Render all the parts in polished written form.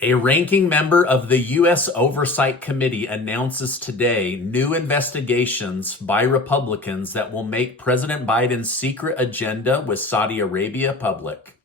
A ranking member of the U.S. Oversight Committee announces today new investigations by Republicans that will make President Biden's secret agenda with Saudi Arabia public.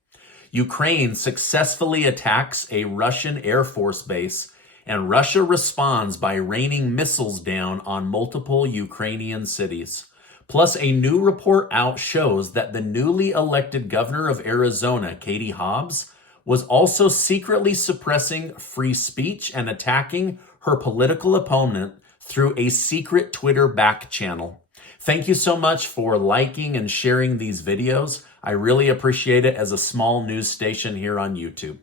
Ukraine successfully attacks a Russian Air Force base, and Russia responds by raining missiles down on multiple Ukrainian cities. Plus, a new report out shows that the newly elected governor of Arizona, Katie Hobbs, was also secretly suppressing free speech and attacking her political opponent through a secret Twitter back channel. Thank you so much for liking and sharing these videos. I really appreciate it as a small news station here on YouTube.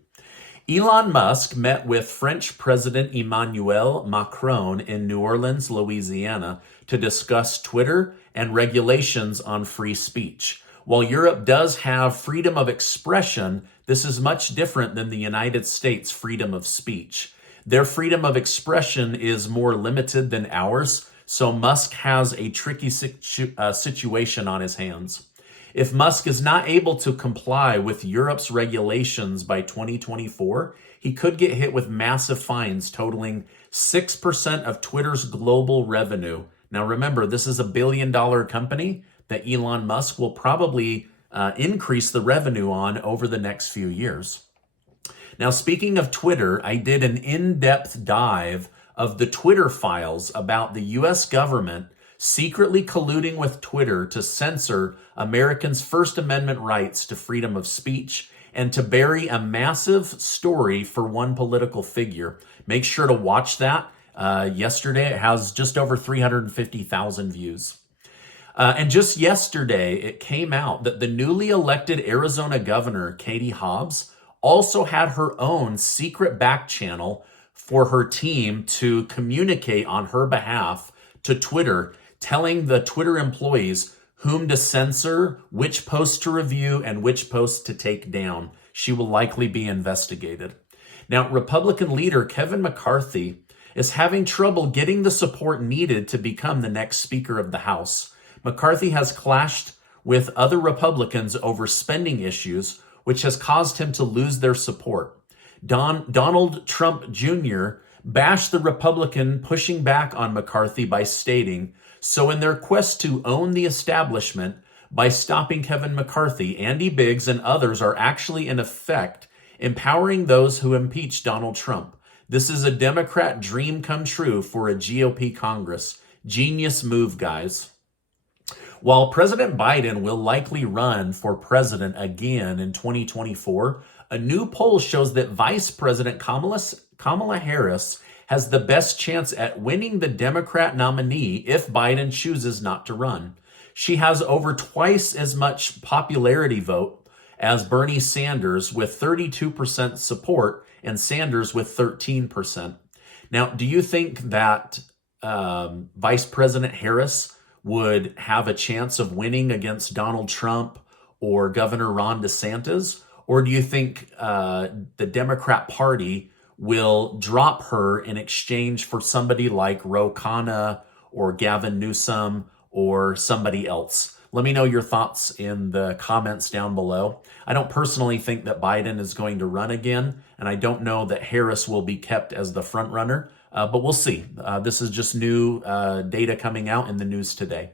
Elon Musk met with French President Emmanuel Macron in New Orleans, Louisiana, to discuss Twitter and regulations on free speech. While Europe does have freedom of expression, this is much different than the United States' freedom of speech. Their freedom of expression is more limited than ours, so Musk has a tricky situation on his hands. If Musk is not able to comply with Europe's regulations by 2024, he could get hit with massive fines totaling 6% of Twitter's global revenue. Now remember, this is $1 billion company that Elon Musk will probably increase the revenue on over the next few years. Now, speaking of Twitter, I did an in-depth dive of the Twitter files about the U.S. government secretly colluding with Twitter to censor Americans' First Amendment rights to freedom of speech and to bury a massive story for one political figure. Make sure to watch that. Yesterday, it has just over 350,000 views. And just yesterday, it came out that the newly elected Arizona governor, Katie Hobbs, also had her own secret back channel for her team to communicate on her behalf to Twitter, telling the Twitter employees whom to censor, which posts to review, and which posts to take down. She will likely be investigated. Now, Republican leader Kevin McCarthy is having trouble getting the support needed to become the next Speaker of the House. McCarthy has clashed with other Republicans over spending issues, which has caused him to lose their support. Donald Trump Jr. bashed the Republican pushing back on McCarthy by stating, "So in their quest to own the establishment by stopping Kevin McCarthy, Andy Biggs and others are actually in effect empowering those who impeached Donald Trump. This is a Democrat dream come true for a GOP Congress. Genius move, guys." While President Biden will likely run for president again in 2024, a new poll shows that Vice President Kamala Harris has the best chance at winning the Democrat nominee if Biden chooses not to run. She has over twice as much popularity vote as Bernie Sanders with 32% support and Sanders with 13%. Now, do you think that Vice President Harris would have a chance of winning against Donald Trump or Governor Ron DeSantis? Or do you think the Democrat Party will drop her in exchange for somebody like Ro Khanna or Gavin Newsom or somebody else? Let me know your thoughts in the comments down below. I don't personally think that Biden is going to run again, and I don't know that Harris will be kept as the front runner, but we'll see. This is just new data coming out in the news today.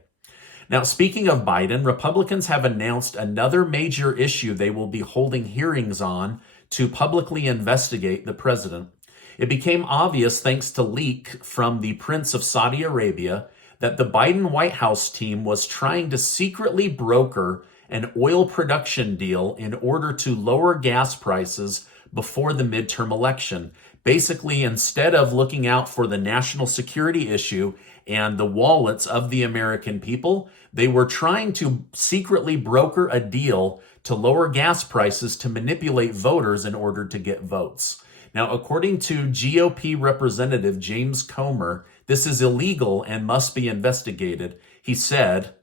Now, speaking of Biden, Republicans have announced another major issue they will be holding hearings on to publicly investigate the president. It became obvious thanks to leak from the Prince of Saudi Arabia that the Biden White House team was trying to secretly broker an oil production deal in order to lower gas prices before the midterm election. Basically, instead of looking out for the national security issue and the wallets of the American people, they were trying to secretly broker a deal to lower gas prices to manipulate voters in order to get votes. Now, according to GOP Representative James Comer, this is illegal and must be investigated. He said,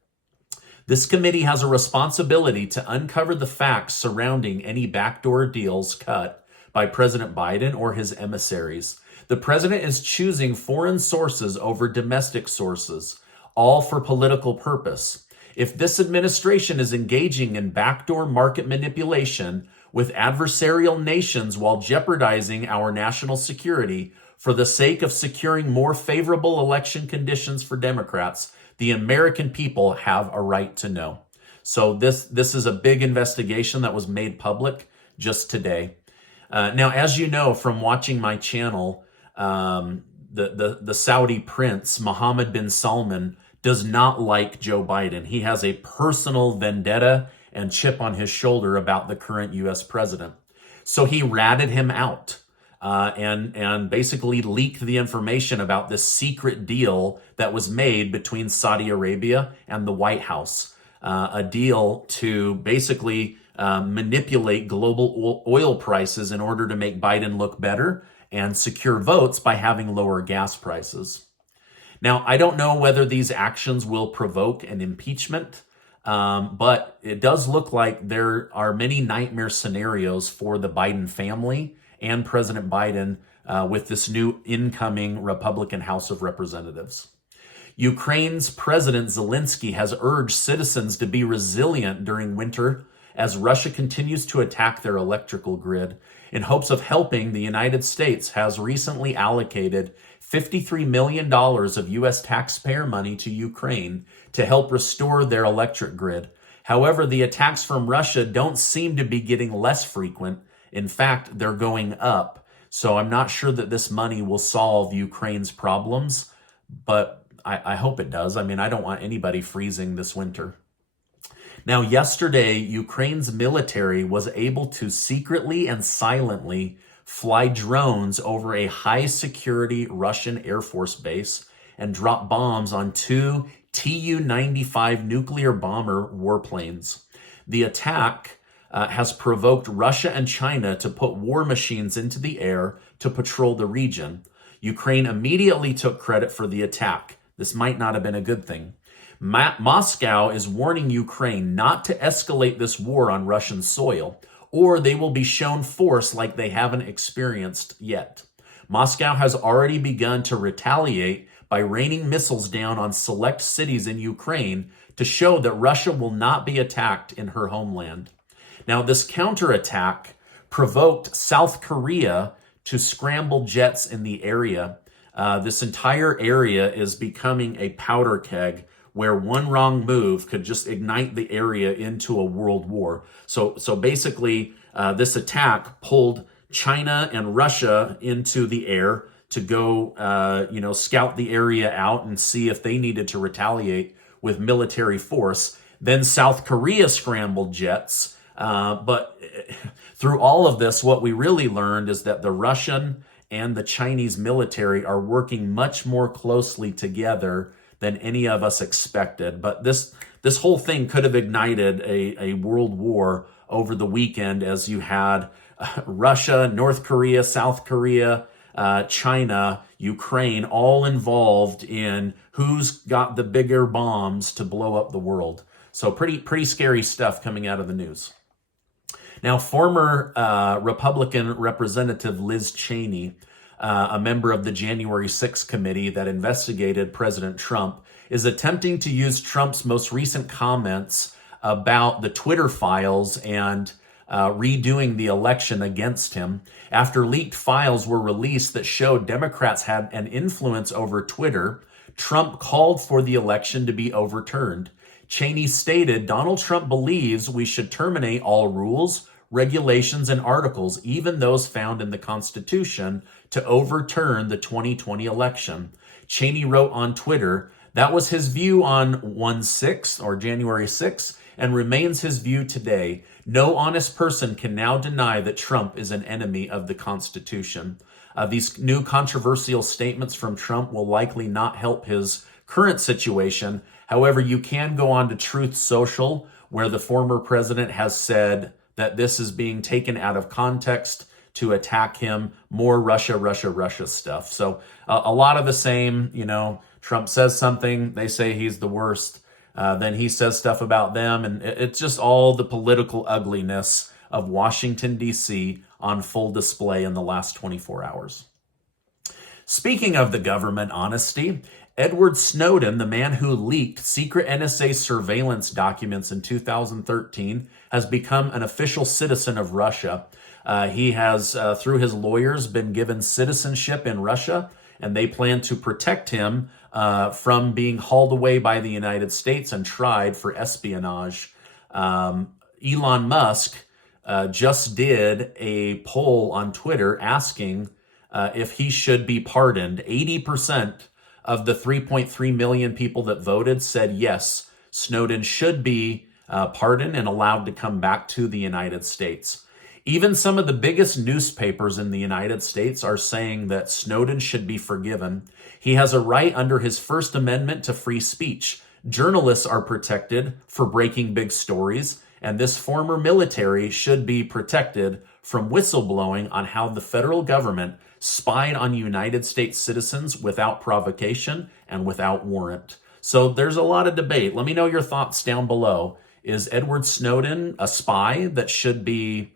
"This committee has a responsibility to uncover the facts surrounding any backdoor deals cut by President Biden or his emissaries. The president is choosing foreign sources over domestic sources, all for political purpose. If this administration is engaging in backdoor market manipulation, with adversarial nations while jeopardizing our national security for the sake of securing more favorable election conditions for Democrats, the American people have a right to know. So this is a big investigation that was made public just today. Now, as you know from watching my channel, the Saudi prince, Mohammed bin Salman, does not like Joe Biden. He has a personal vendetta and chip on his shoulder about the current U.S. president. So he ratted him out and basically leaked the information about this secret deal that was made between Saudi Arabia and the White House, a deal to basically manipulate global oil prices in order to make Biden look better and secure votes by having lower gas prices. Now, I don't know whether these actions will provoke an impeachment, but it does look like there are many nightmare scenarios for the Biden family and President Biden with this new incoming Republican House of Representatives. Ukraine's President Zelensky has urged citizens to be resilient during winter as Russia continues to attack their electrical grid. In hopes of helping, the United States has recently allocated $53 million of U.S. taxpayer money to Ukraine to help restore their electric grid. However, the attacks from Russia don't seem to be getting less frequent. In fact, they're going up. So I'm not sure that this money will solve Ukraine's problems, but I hope it does. I mean, I don't want anybody freezing this winter. Now, yesterday, Ukraine's military was able to secretly and silently fly drones over a high-security Russian Air Force base and drop bombs on two Tu-95 nuclear bomber warplanes. The attack has provoked Russia and China to put war machines into the air to patrol the region. Ukraine immediately took credit for the attack. This might not have been a good thing. Moscow is warning Ukraine not to escalate this war on Russian soil, or they will be shown force like they haven't experienced yet. Moscow has already begun to retaliate by raining missiles down on select cities in Ukraine to show that Russia will not be attacked in her homeland. Now, this counterattack provoked South Korea to scramble jets in the area. This entire area is becoming a powder keg where one wrong move could just ignite the area into a world war. So basically, this attack pulled China and Russia into the air to go, scout the area out and see if they needed to retaliate with military force. Then South Korea scrambled jets. But through all of this, what we really learned is that the Russian and the Chinese military are working much more closely together than any of us expected. But this whole thing could have ignited a world war over the weekend, as you had Russia, North Korea, South Korea, China, Ukraine, all involved in who's got the bigger bombs to blow up the world. So pretty scary stuff coming out of the news. Now, former Republican Representative Liz Cheney, a member of the January 6th committee that investigated President Trump, is attempting to use Trump's most recent comments about the Twitter files and redoing the election against him after leaked files were released that showed Democrats had an influence over Twitter. Trump called for the election to be overturned. Cheney stated, "Donald Trump believes we should terminate all rules, regulations, and articles, even those found in the Constitution, to overturn the 2020 election." Cheney wrote on Twitter, "That was his view on January 6th, and remains his view today. No honest person can now deny that Trump is an enemy of the Constitution." These new controversial statements from Trump will likely not help his current situation. However, you can go on to Truth Social, where the former president has said that this is being taken out of context to attack him. More Russia stuff. So a lot of the same, Trump says something, they say he's the worst. Then he says stuff about them. And it's just all the political ugliness of Washington, D.C. on full display in the last 24 hours. Speaking of the government honesty, Edward Snowden, the man who leaked secret NSA surveillance documents in 2013, has become an official citizen of Russia. He has, through his lawyers, been given citizenship in Russia, and they plan to protect him from being hauled away by the United States and tried for espionage. Elon Musk just did a poll on Twitter asking if he should be pardoned. 80% of the 3.3 million people that voted said yes, Snowden should be pardoned and allowed to come back to the United States. Even some of the biggest newspapers in the United States are saying that Snowden should be forgiven. He has a right under his First Amendment to free speech. Journalists are protected for breaking big stories, and this former military should be protected from whistleblowing on how the federal government spied on United States citizens without provocation and without warrant. So there's a lot of debate. Let me know your thoughts down below. Is Edward Snowden a spy that should be,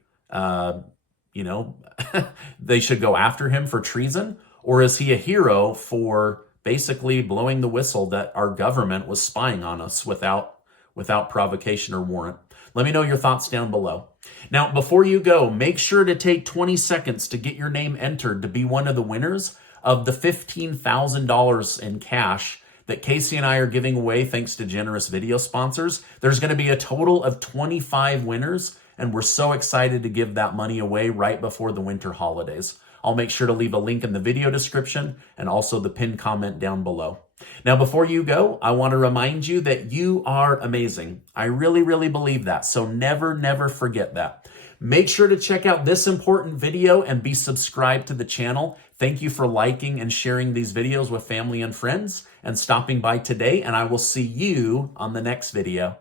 they should go after him for treason? Or is he a hero for basically blowing the whistle that our government was spying on us without provocation or warrant? Let me know your thoughts down below. Now, before you go, make sure to take 20 seconds to get your name entered to be one of the winners of the $15,000 in cash that Casey and I are giving away thanks to generous video sponsors. There's going to be a total of 25 winners, and we're so excited to give that money away right before the winter holidays. I'll make sure to leave a link in the video description and also the pinned comment down below. Now, before you go, I want to remind you that you are amazing. I really, really believe that. So never forget that. Make sure to check out this important video and be subscribed to the channel. Thank you for liking and sharing these videos with family and friends and stopping by today. And I will see you on the next video.